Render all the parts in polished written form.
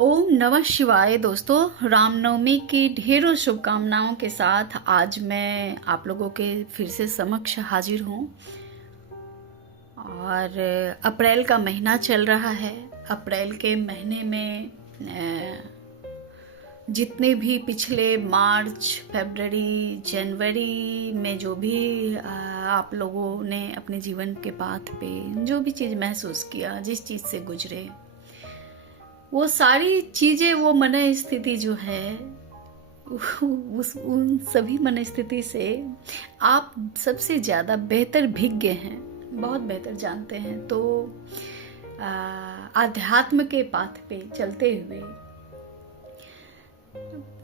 ओम नमः शिवाय। दोस्तों, रामनवमी की ढेरों शुभकामनाओं के साथ आज मैं आप लोगों के फिर से समक्ष हाजिर हूँ। और अप्रैल का महीना चल रहा है। अप्रैल के महीने में जितने भी पिछले मार्च, फरवरी, जनवरी में जो भी आप लोगों ने अपने जीवन के पाथ पे जो भी चीज़ महसूस किया, जिस चीज़ से गुजरे, वो सारी चीज़ें, वो मन स्थिति जो है उन सभी मन स्थिति से आप सबसे ज़्यादा बेहतर भिज्ञ हैं, बहुत बेहतर जानते हैं। तो आध्यात्म के पाथ पे चलते हुए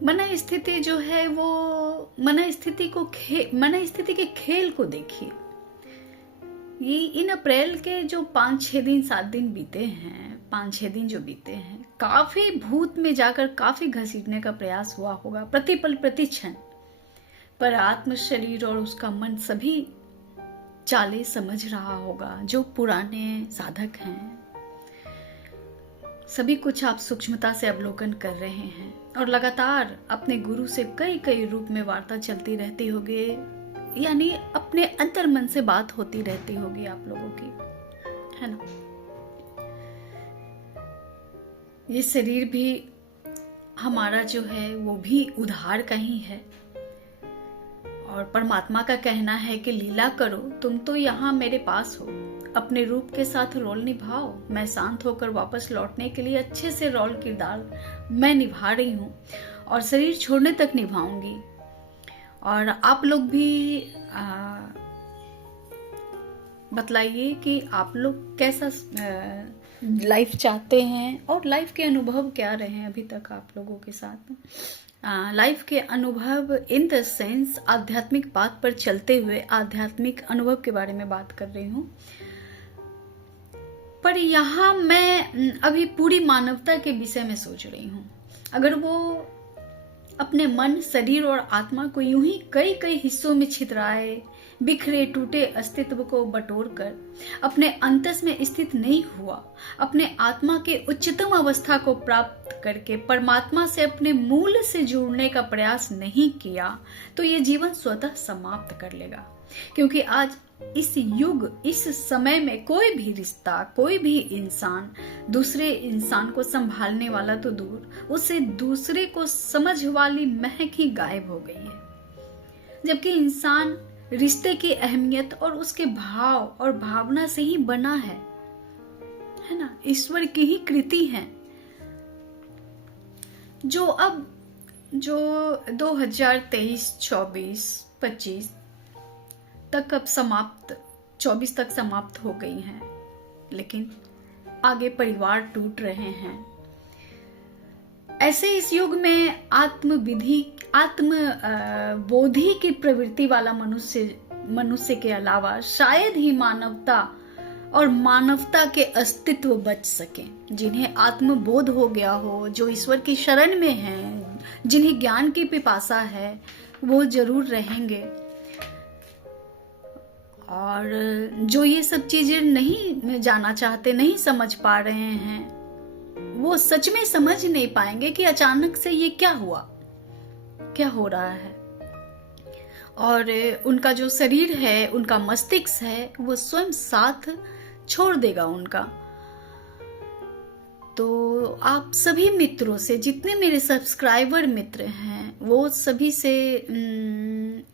मन स्थिति जो है वो मन स्थिति के खेल को देखिए। ये इन अप्रैल के जो 5-6 दिन 7 दिन बीते हैं, 5-6 दिन जो बीते हैं, काफी भूत में जाकर काफी घसीटने का प्रयास हुआ होगा, प्रतिपल प्रति क्षण। पर आत्म शरीर और उसका मन सभी चालें समझ रहा होगा। जो पुराने साधक हैं, सभी कुछ आप सूक्ष्मता से अवलोकन कर रहे हैं और लगातार अपने गुरु से कई कई रूप में वार्ता चलती रहती होगी, यानी अपने अंतर मन से बात होती रहती होगी आप लोगों की, है ना। ये शरीर भी हमारा जो है वो भी उधार का ही है। और परमात्मा का कहना है कि लीला करो, तुम तो यहाँ मेरे पास हो, अपने रूप के साथ रोल निभाओ। मैं शांत होकर वापस लौटने के लिए अच्छे से रोल किरदार मैं निभा रही हूँ और शरीर छोड़ने तक निभाऊंगी। और आप लोग भी बतलाइए कि आप लोग कैसा लाइफ चाहते हैं और लाइफ के अनुभव क्या रहे हैं अभी तक आप लोगों के साथ। लाइफ के अनुभव इन द सेंस आध्यात्मिक बात पर चलते हुए आध्यात्मिक अनुभव के बारे में बात कर रही हूँ। पर यहाँ मैं अभी पूरी मानवता के विषय में सोच रही हूँ। अगर वो अपने मन, शरीर और आत्मा को यूं ही कई कई हिस्सों में छितराए, बिखरे टूटे अस्तित्व को बटोर कर अपने अंतस में स्थित नहीं हुआ, अपने आत्मा के उच्चतम अवस्था को प्राप्त करके परमात्मा से अपने मूल से जुड़ने का प्रयास नहीं किया, तो ये जीवन स्वतः समाप्त कर लेगा। क्योंकि आज इस युग, इस समय में कोई भी रिश्ता, कोई भी इंसान दूसरे इंसान को संभालने वाला तो दूर, उसे दूसरे को समझ वाली महक ही गायब हो गई है। जबकि इंसान रिश्ते की अहमियत और उसके भाव और भावना से ही बना है ना, ईश्वर की ही कृति है। जो 2023, 24, 25 तक अब समाप्त, 24 तक समाप्त हो गई हैं, लेकिन आगे परिवार टूट रहे हैं। ऐसे इस युग में आत्मबोधि की प्रवृत्ति वाला मनुष्य के अलावा शायद ही मानवता और मानवता के अस्तित्व बच सके। जिन्हें आत्मबोध हो गया हो, जो ईश्वर की शरण में हैं, जिन्हें ज्ञान की पिपासा है, वो जरूर रहेंगे। और जो ये सब चीजें नहीं जाना चाहते, नहीं समझ पा रहे हैं, वो सच में समझ नहीं पाएंगे कि अचानक से ये क्या हुआ, क्या हो रहा है। और उनका जो शरीर है, उनका मस्तिष्क है, वो स्वयं साथ छोड़ देगा उनका। तो आप सभी मित्रों से, जितने मेरे सब्सक्राइबर मित्र हैं, वो सभी से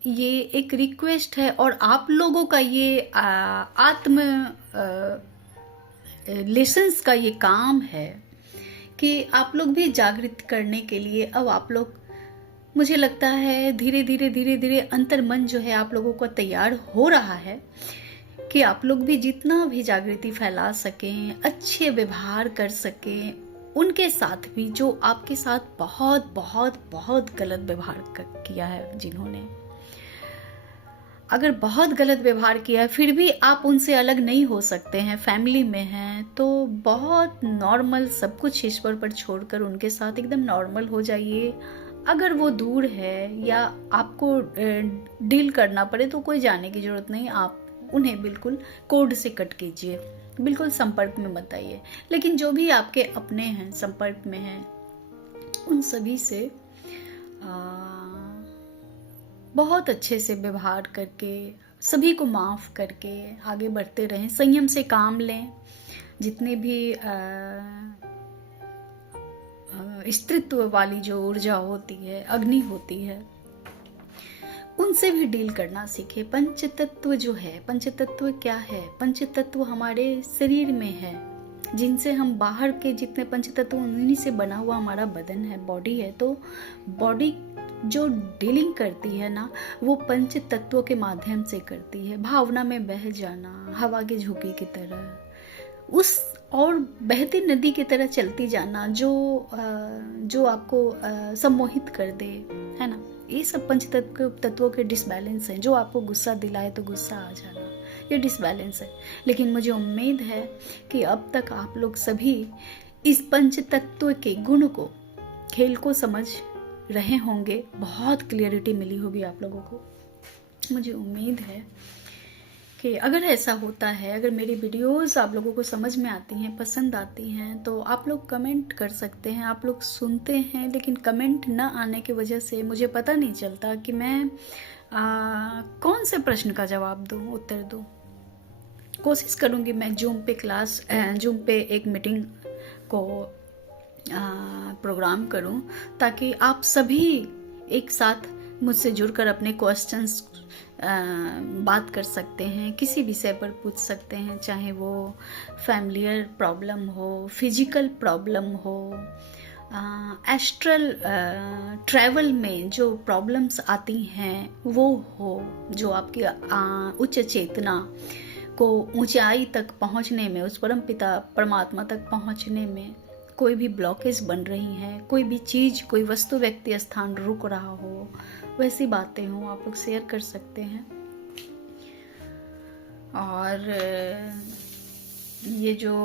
ये एक रिक्वेस्ट है और आप लोगों का ये आत्म लेसन्स का ये काम है कि आप लोग भी जागृत करने के लिए अब आप लोग, मुझे लगता है धीरे धीरे अंतर मन जो है आप लोगों का तैयार हो रहा है कि आप लोग भी जितना भी जागृति फैला सकें, अच्छे व्यवहार कर सकें उनके साथ भी जो आपके साथ बहुत बहुत बहुत गलत व्यवहार किया है। जिन्होंने अगर बहुत गलत व्यवहार किया है फिर भी आप उनसे अलग नहीं हो सकते हैं, फैमिली में हैं, तो बहुत नॉर्मल सब कुछ ईश्वर पर छोड़कर उनके साथ एकदम नॉर्मल हो जाइए। अगर वो दूर है या आपको डील करना पड़े तो कोई जाने की जरूरत नहीं, आप उन्हें बिल्कुल कोड से कट कीजिए। बिल्कुल संपर्क में मत आइए। लेकिन जो भी आपके अपने हैं, संपर्क में हैं, उन सभी से बहुत अच्छे से व्यवहार करके, सभी को माफ़ करके आगे बढ़ते रहें। संयम से काम लें। जितने भी स्त्रीत्व वाली जो ऊर्जा होती है, अग्नि होती है, उनसे भी डील करना सीखे। पंचतत्व जो है, पंचतत्व क्या है? पंचतत्व हमारे शरीर में है, जिनसे हम बाहर के जितने पंचतत्व उन्हीं से बना हुआ हमारा बदन है, बॉडी है। तो बॉडी जो डीलिंग करती है ना, वो पंच तत्वों के माध्यम से करती है। भावना में बह जाना, हवा के झोंके की तरह, उस और बहती नदी की तरह चलती जाना, जो आपको सम्मोहित कर दे, है ना। ये सब पंच तत्वों के डिसबैलेंस हैं। जो आपको गुस्सा दिलाए तो गुस्सा आ जाना, ये डिसबैलेंस है। लेकिन मुझे उम्मीद है कि अब तक आप लोग सभी इस पंच तत्व के गुण को, खेल को समझ रहे होंगे। बहुत क्लियरिटी मिली होगी आप लोगों को। मुझे उम्मीद है कि अगर ऐसा होता है, अगर मेरी वीडियोस आप लोगों को समझ में आती हैं, पसंद आती हैं, तो आप लोग कमेंट कर सकते हैं। आप लोग सुनते हैं, लेकिन कमेंट न आने की वजह से मुझे पता नहीं चलता कि मैं कौन से प्रश्न का जवाब दूं, उत्तर दूं। कोशिश करूंगी मैं जूम पे एक मीटिंग को प्रोग्राम करूं, ताकि आप सभी एक साथ मुझसे जुड़कर अपने क्वेश्चंस बात कर सकते हैं, किसी विषय पर पूछ सकते हैं, चाहे वो फैमिलियर प्रॉब्लम हो, फिजिकल प्रॉब्लम हो, एस्ट्रल ट्रैवल में जो प्रॉब्लम्स आती हैं वो हो, जो आपकी उच्च चेतना को ऊंचाई तक पहुंचने में, उस परम पिता परमात्मा तक पहुंचने में कोई भी ब्लॉकेज बन रही हैं, कोई भी चीज़, कोई वस्तु, व्यक्ति, स्थान रुक रहा हो, वैसी बातें हों, आप लोग शेयर कर सकते हैं। और ये जो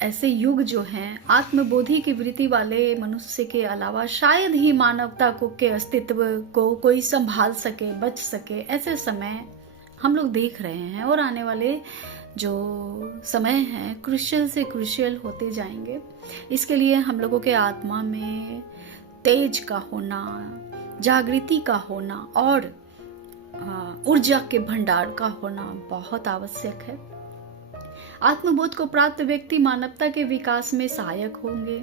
ऐसे युग जो हैं, आत्मबोधि की वृत्ति वाले मनुष्य के अलावा शायद ही मानवता को के अस्तित्व को कोई संभाल सके, बच सके, ऐसे समय हम लोग देख रहे हैं। और आने वाले जो समय है क्रुशियल से क्रुशियल होते जाएंगे। इसके लिए हम लोगों के आत्मा में तेज का होना, जागृति का होना और ऊर्जा के भंडार का होना बहुत आवश्यक है। आत्मबोध को प्राप्त व्यक्ति मानवता के विकास में सहायक होंगे,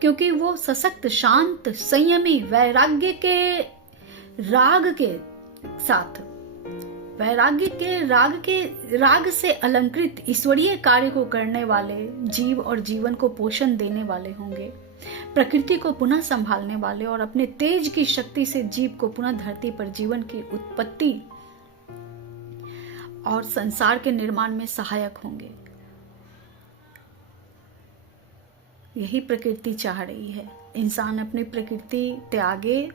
क्योंकि वो सशक्त, शांत, संयमी, वैराग्य के राग से अलंकृत ईश्वरीय कार्य को करने वाले जीव और जीवन को पोषण देने वाले होंगे। प्रकृति को पुनः संभालने वाले और अपने तेज की शक्ति से जीव को पुनः धरती पर जीवन की उत्पत्ति और संसार के निर्माण में सहायक होंगे। यही प्रकृति चाह रही है। इंसान अपनी प्रकृति त्यागे,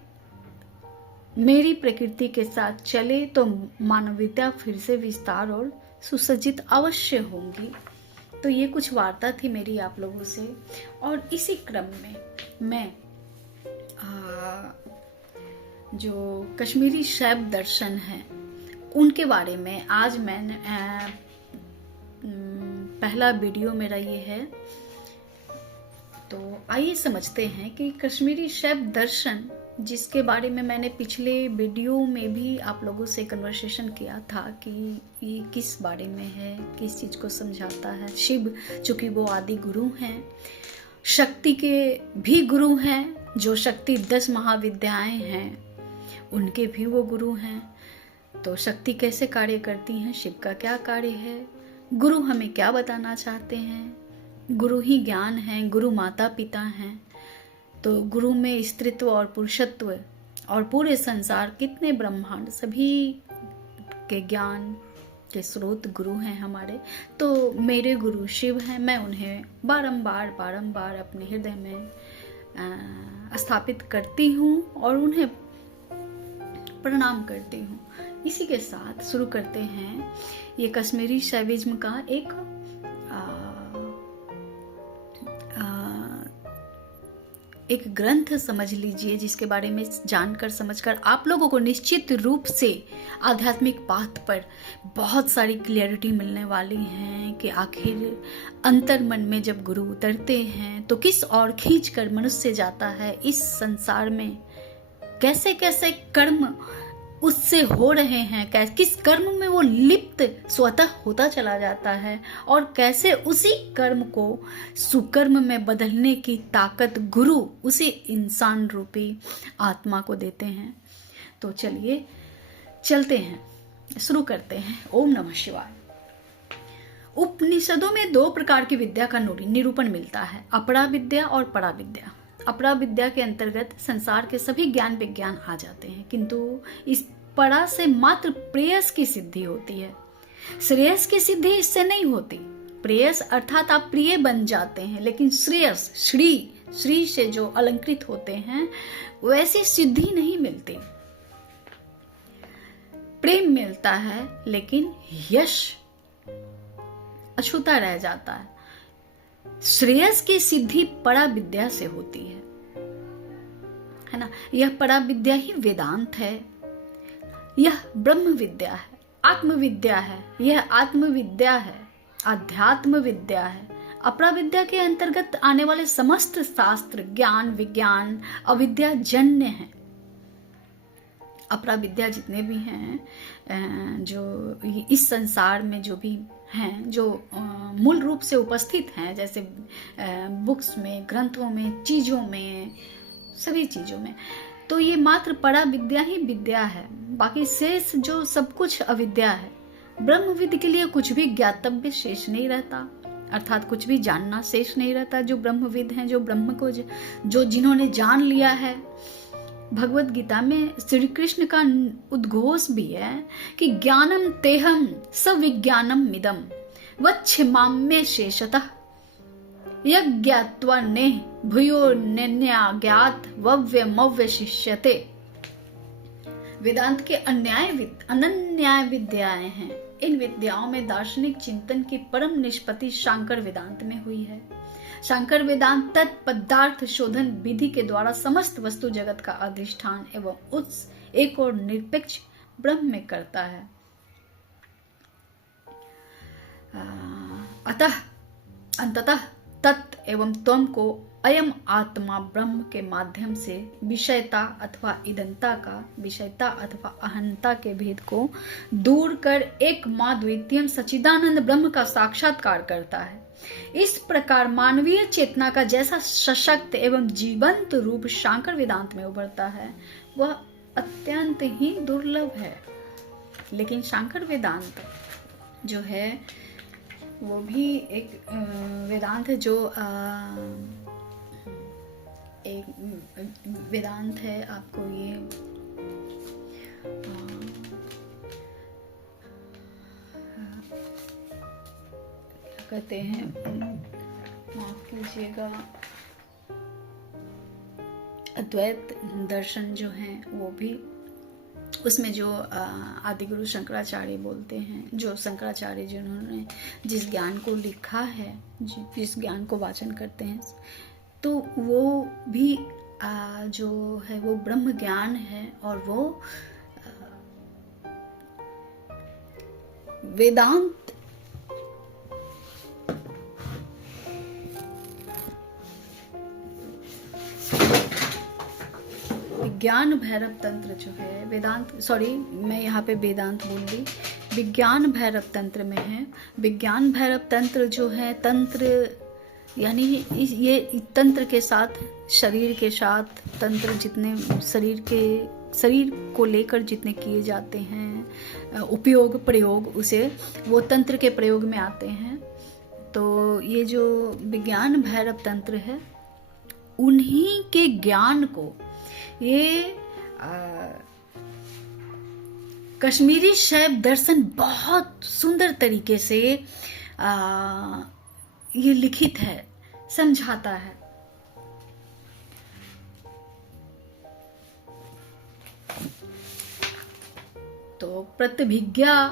मेरी प्रकृति के साथ चले तो मानवता फिर से विस्तार और सुसज्जित अवश्य होंगी। तो ये कुछ वार्ता थी मेरी आप लोगों से। और इसी क्रम में मैं जो कश्मीरी शैव दर्शन है उनके बारे में आज मैंने पहला वीडियो मेरा ये है। तो आइए समझते हैं कि कश्मीरी शैव दर्शन, जिसके बारे में मैंने पिछले वीडियो में भी आप लोगों से कन्वर्सेशन किया था कि ये किस बारे में है, किस चीज़ को समझाता है। शिव चूँकि वो आदि गुरु हैं, शक्ति के भी गुरु हैं, जो शक्ति 10 महाविद्याएं हैं उनके भी वो गुरु हैं। तो शक्ति कैसे कार्य करती हैं, शिव का क्या कार्य है, गुरु हमें क्या बताना चाहते हैं। गुरु ही ज्ञान है, गुरु माता पिता हैं। तो गुरु में स्त्रीत्व और पुरुषत्व और पूरे संसार, कितने ब्रह्मांड, सभी के ज्ञान के स्रोत गुरु हैं हमारे। तो मेरे गुरु शिव हैं। मैं उन्हें बारंबार अपने हृदय में स्थापित करती हूँ और उन्हें प्रणाम करती हूँ। इसी के साथ शुरू करते हैं ये कश्मीरी शैविज्म का एक ग्रंथ समझ लीजिए जिसके बारे में जानकर समझकर आप लोगों को निश्चित रूप से आध्यात्मिक पाथ पर बहुत सारी क्लियरिटी मिलने वाली है कि आखिर अंतर मन में जब गुरु उतरते हैं तो किस ओर खींच कर मनुष्य जाता है इस संसार में, कैसे कैसे कर्म उससे हो रहे हैं, किस कर्म में वो लिप्त स्वतः होता चला जाता है और कैसे उसी कर्म को सुकर्म में बदलने की ताकत गुरु उसी इंसान रूपी आत्मा को देते हैं। तो चलिए चलते हैं, शुरू करते हैं। ओम नमः शिवाय। उपनिषदों में 2 प्रकार की विद्या का निरूपण मिलता है, अपरा विद्या और परा विद्या। अपरा विद्या के अंतर्गत संसार के सभी ज्ञान विज्ञान आ जाते हैं, किंतु इस परा से मात्र प्रेयस की सिद्धि होती है। श्रेयस की सिद्धि इससे नहीं होती। प्रेयस अर्थात आप प्रिय बन जाते हैं, लेकिन श्रेयस श्री से जो अलंकृत होते हैं वैसी सिद्धि नहीं मिलती। प्रेम मिलता है लेकिन यश अछूता रह जाता है। श्रेयस की सिद्धि परा विद्या से होती है ना। यह परा विद्या ही वेदांत है, यह ब्रह्म विद्या है, आत्म विद्या है, यह आत्म विद्या है, अध्यात्म विद्या है। अपरा विद्या के अंतर्गत आने वाले समस्त शास्त्र ज्ञान विज्ञान अविद्या जन्य है। अपरा विद्या जितने भी हैं जो इस संसार में जो भी हैं, जो मूल रूप से उपस्थित हैं, जैसे बुक्स में, ग्रंथों में, चीजों में, सभी चीजों में, तो ये मात्र परा विद्या ही विद्या है। बाकी शेष जो सब कुछ अविद्या है। ब्रह्मविद के लिए कुछ भी ज्ञातव्य शेष नहीं रहता, अर्थात कुछ भी जानना शेष नहीं रहता। जो ब्रह्मविद हैं, जो ब्रह्म को जो जिन्होंने जान लिया है, भगवत गीता में श्री कृष्ण का उद्घोष भी है कि ज्ञानम तेहम सविज्ञानम मिदम वच्छमाम्ये शेषतः यज्ञात्वा ने भूयो नन्याज्ञात वव्यमव्य शिष्यते। वेदांत के अनन्याय विद्याएं हैं। इन विद्याओं में दार्शनिक चिंतन की परम निष्पत्ति शांकर वेदांत में हुई है। शांकर वेदांत तत्पदार्थ शोधन विधि के द्वारा समस्त वस्तु जगत का अधिष्ठान एवं उस एक और निरपेक्ष ब्रह्म में करता है। अतः अंततः तत् एवं त्वम को अयम आत्मा ब्रह्म के माध्यम से विषयता अथवा इदंता का, विषयता अथवा अहंता के भेद को दूर कर एक मां द्वितीयम सच्चिदानंद ब्रह्म का साक्षात्कार करता है। इस प्रकार मानवीय चेतना का जैसा सशक्त एवं जीवंत रूप शांकर वेदांत में उभरता है, वह अत्यंत ही दुर्लभ है। लेकिन शांकर वेदांत जो है वो भी एक वेदांत है जो एक वेदांत है। आपको ये क्या कहते हैं, माफ कीजिएगा, अद्वैत दर्शन जो है वो भी, उसमें जो आदिगुरु शंकराचार्य बोलते हैं, जो शंकराचार्य जिन्होंने जिस ज्ञान को लिखा है, जिस ज्ञान को वाचन करते हैं, तो वो भी जो है वो ब्रह्म ज्ञान है और वो वेदांत विज्ञान भैरव तंत्र जो है, वेदांत, सॉरी मैं यहाँ पे वेदांत बोल दी, विज्ञान भैरव तंत्र में है। विज्ञान भैरव तंत्र जो है, तंत्र यानी ये तंत्र के साथ, शरीर के साथ तंत्र, जितने शरीर को लेकर जितने किए जाते हैं उपयोग प्रयोग, उसे वो तंत्र के प्रयोग में आते हैं। तो ये जो विज्ञान भैरव तंत्र है, उन्हीं के ज्ञान को ये कश्मीरी शैव दर्शन बहुत सुंदर तरीके से ये लिखित है, समझाता है। प्रतिभिज्ञा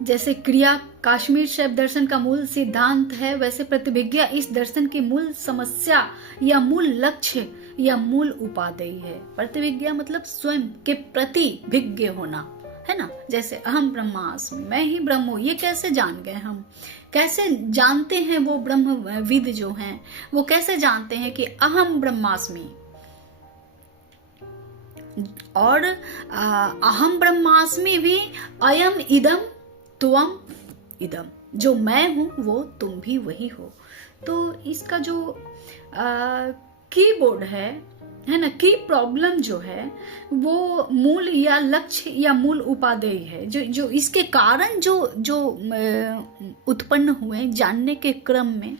जैसे क्रिया कश्मीर शैव दर्शन का मूल सिद्धांत है, वैसे प्रतिभिज्ञा इस दर्शन की मूल समस्या या मूल लक्ष्य या मूल उपादेय है। प्रतिभिज्ञा मतलब स्वयं के प्रति भिज्ञ होना, है ना। जैसे अहम ब्रह्मास्मि, मैं ही ब्रह्म हूं, ये कैसे जान गए हम, कैसे जानते हैं वो ब्रह्मविद जो हैं, वो कैसे जानते हैं कि अहम ब्रह्मास्मि और अहम ब्रह्मास्मि भी अयम इदम त्वम इदम, जो मैं हूं वो तुम भी वही हो। तो इसका जो कीबोर्ड है ना, की प्रॉब्लम जो है वो मूल या लक्ष्य या मूल उपादेय है, जो इसके कारण जो उत्पन्न हुए जानने के क्रम में,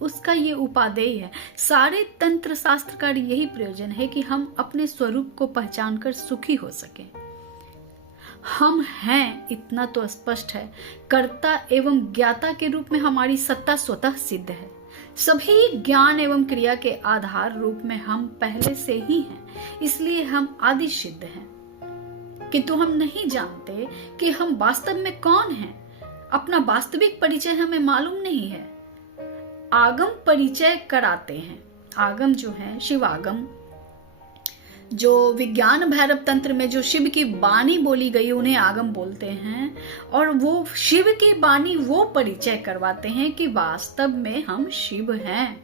उसका ये उपादेय है। सारे तंत्र शास्त्र का यही प्रयोजन है कि हम अपने स्वरूप को पहचान कर सुखी हो सकें। हम हैं इतना तो स्पष्ट है, कर्ता एवं ज्ञाता के रूप में हमारी सत्ता स्वतः सिद्ध है। सभी ज्ञान एवं क्रिया के आधार रूप में हम पहले से ही हैं, इसलिए हम आदि सिद्ध हैं। किंतु हम नहीं जानते कि हम वास्तव में कौन हैं। अपना वास्तविक परिचय हमें मालूम नहीं है। आगम परिचय कराते हैं। आगम जो है शिवागम, जो विज्ञान भैरव तंत्र में जो शिव की वाणी बोली गई उन्हें आगम बोलते हैं, और वो शिव की वाणी वो परिचय करवाते हैं कि वास्तव में हम शिव हैं।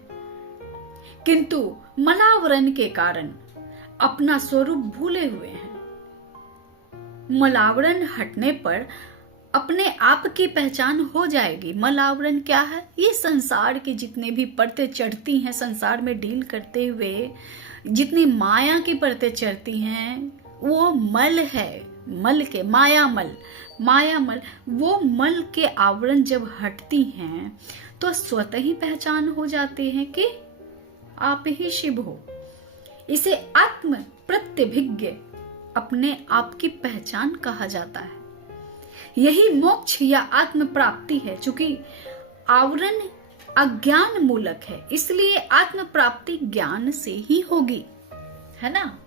किंतु मलावरण के कारण अपना स्वरूप भूले हुए हैं। मलावरण हटने पर अपने आप की पहचान हो जाएगी। मलावरण क्या है? ये संसार की जितने भी परतें चढ़ती हैं, संसार में डील करते हुए जितनी माया की परतें चढ़ती हैं, वो मल है। मल के मायामल, वो मल के आवरण जब हटती हैं तो स्वतः ही पहचान हो जाते हैं कि आप ही शिव हो। इसे आत्म प्रत्यभिज्ञ, अपने आप की पहचान कहा जाता है। यही मोक्ष या आत्म प्राप्ति है। चूंकि आवरण अज्ञान मूलक है, इसलिए आत्म प्राप्ति ज्ञान से ही होगी, है ना।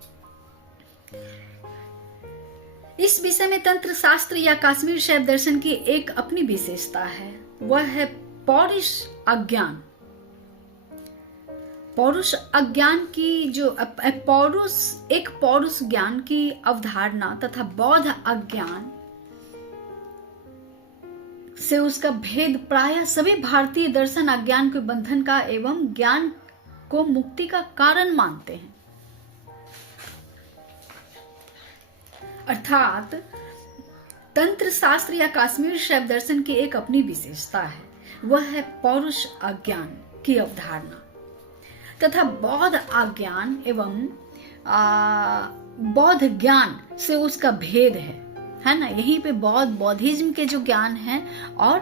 इस विषय में तंत्र शास्त्र या कश्मीर शैव दर्शन की एक अपनी विशेषता है, वह है पौरुष अज्ञान। पौरुष अज्ञान की जो पौरुष ज्ञान की अवधारणा तथा बौद्ध अज्ञान से उसका भेद प्रायः सभी भारतीय दर्शन अज्ञान के बंधन का एवं ज्ञान को मुक्ति का कारण मानते हैं। अर्थात तंत्र शास्त्र या कश्मीर शैव दर्शन की एक अपनी विशेषता है, वह है पौरुष अज्ञान की अवधारणा तथा बौद्ध अज्ञान एवं बौद्ध ज्ञान से उसका भेद है ना। यहीं पे बौद्धिज्म के जो ज्ञान है और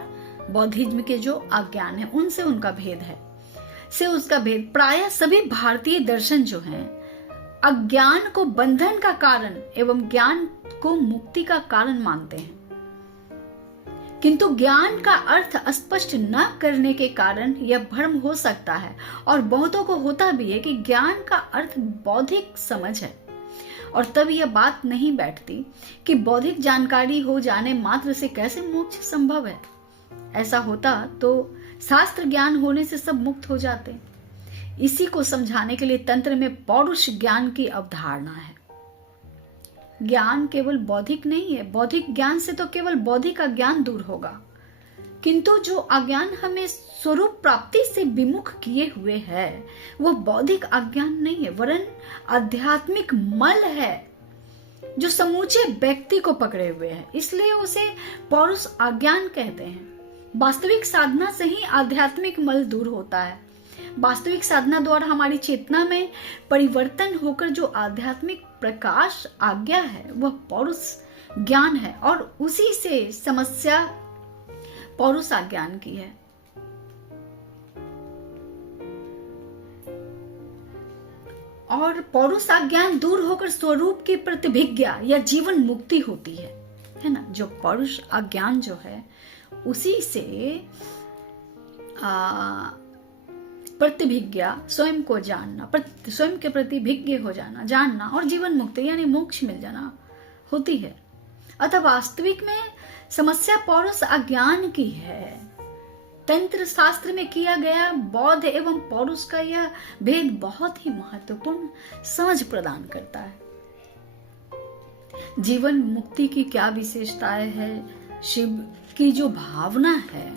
बौद्धिज्म के जो अज्ञान है, उनसे उनका भेद है, से उसका भेद प्रायः सभी भारतीय दर्शन जो हैं अज्ञान को बंधन का कारण एवं ज्ञान को मुक्ति का कारण मानते हैं। किंतु ज्ञान का अर्थ स्पष्ट न करने के कारण यह भ्रम हो सकता है, और बहुतों को होता भी है कि ज्ञान का अर्थ बौद्धिक समझ है, और तब यह बात नहीं बैठती कि बौद्धिक जानकारी हो जाने मात्र से कैसे मोक्ष संभव है। ऐसा होता तो शास्त्र ज्ञान होने से सब मुक्त हो जाते। इसी को समझाने के लिए तंत्र में पौरुष ज्ञान की अवधारणा है। ज्ञान केवल बौद्धिक नहीं है। बौद्धिक ज्ञान से तो केवल बौद्धिक अज्ञान दूर होगा, किंतु जो अज्ञान हमें स्वरूप प्राप्ति से विमुख किए हुए है वो बौद्धिक अज्ञान नहीं है, वरन आध्यात्मिक मल है जो समूचे व्यक्ति को पकड़े हुए है, इसलिए उसे पौरुष अज्ञान कहते हैं। वास्तविक साधना से ही आध्यात्मिक मल दूर होता है। वास्तविक साधना द्वारा हमारी चेतना में परिवर्तन होकर जो आध्यात्मिक प्रकाश आ गया है वह पौरुष ज्ञान है, और उसी से समस्या पौरुष अज्ञान की है। और पौरुष अज्ञान दूर होकर स्वरूप की प्रतिभिज्ञा या जीवन मुक्ति होती है ना। जो पौरुष अज्ञान जो है उसी से प्रतिभिज्ञा, स्वयं को जानना, स्वयं के प्रति भिज्ञ हो जाना, जानना, और जीवन मुक्ति यानी मोक्ष मिल जाना होती है। अतः वास्तविक में समस्या पौरुष अज्ञान की है। तंत्र शास्त्र में किया गया बौद्ध एवं पौरुष का यह भेद बहुत ही महत्वपूर्ण समझ प्रदान करता है। जीवन मुक्ति की क्या विशेषताएं है, शिव की जो भावना है,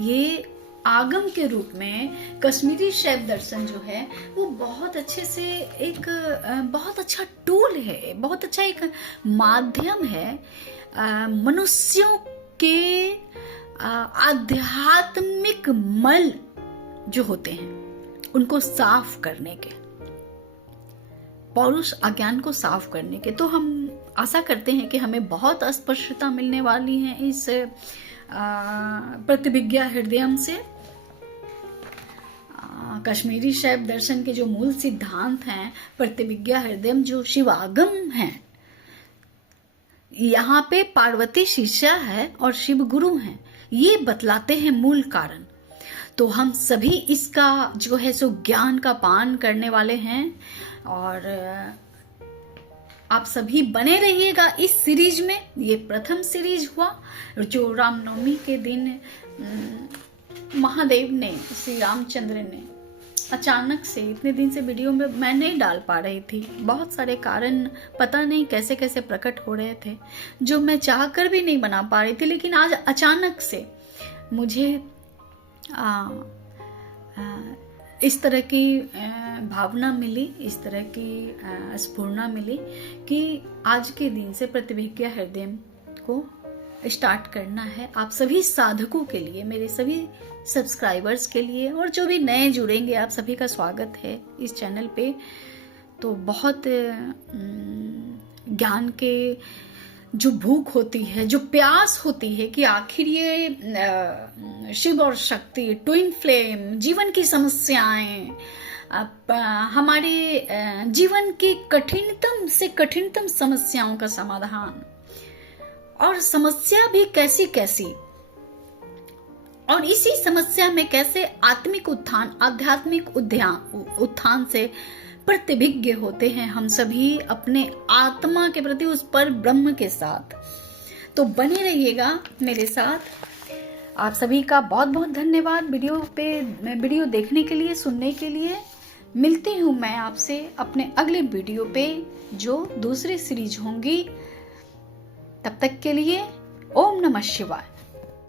ये आगम के रूप में कश्मीरी शैव दर्शन जो है वो बहुत अच्छे से एक बहुत अच्छा टूल है, बहुत अच्छा एक माध्यम है मनुष्यों के आध्यात्मिक मल जो होते हैं उनको साफ करने के, पौरुष अज्ञान को साफ करने के। तो हम आशा करते हैं कि हमें बहुत स्पष्टता मिलने वाली है इस प्रतिभिज्ञा हृदयम से। कश्मीरी शैव दर्शन के जो मूल सिद्धांत हैं, प्रतिभिज्ञा हृदयम जो शिवागम है, यहाँ पे पार्वती शिष्या है और शिव गुरु हैं, ये बतलाते हैं मूल कारण। तो हम सभी इसका जो है सो ज्ञान का पान करने वाले हैं और आप सभी बने रहिएगा इस सीरीज में। ये प्रथम सीरीज हुआ जो रामनवमी के दिन महादेव ने, श्री रामचंद्र ने अचानक से, इतने दिन से वीडियो में मैं नहीं डाल पा रही थी, बहुत सारे कारण पता नहीं कैसे कैसे प्रकट हो रहे थे जो मैं चाह कर भी नहीं बना पा रही थी, लेकिन आज अचानक से मुझे इस तरह की भावना मिली, इस तरह की स्फूर्णा मिली कि आज के दिन से प्रतिभिज्ञा हृदय को स्टार्ट करना है। आप सभी साधकों के लिए, मेरे सभी सब्सक्राइबर्स के लिए और जो भी नए जुड़ेंगे, आप सभी का स्वागत है इस चैनल पे। तो बहुत ज्ञान के जो भूख होती है, जो प्यास होती है कि आखिर ये शिव और शक्ति, ट्विन फ्लेम, जीवन की समस्याएं, हमारे जीवन की कठिनतम से कठिनतम समस्याओं का समाधान, और समस्या भी कैसी कैसी, और इसी समस्या में कैसे आत्मिक उत्थान, आध्यात्मिक उत्थान से प्रतिभिज्ञ होते हैं हम सभी अपने आत्मा के प्रति, उस पर ब्रह्म के साथ। तो बने रहिएगा मेरे साथ। आप सभी का बहुत बहुत धन्यवाद वीडियो देखने के लिए, सुनने के लिए। मिलती हूँ मैं आपसे अपने अगले वीडियो पे जो दूसरी सीरीज होंगी। तब तक के लिए ओम नमः शिवाय।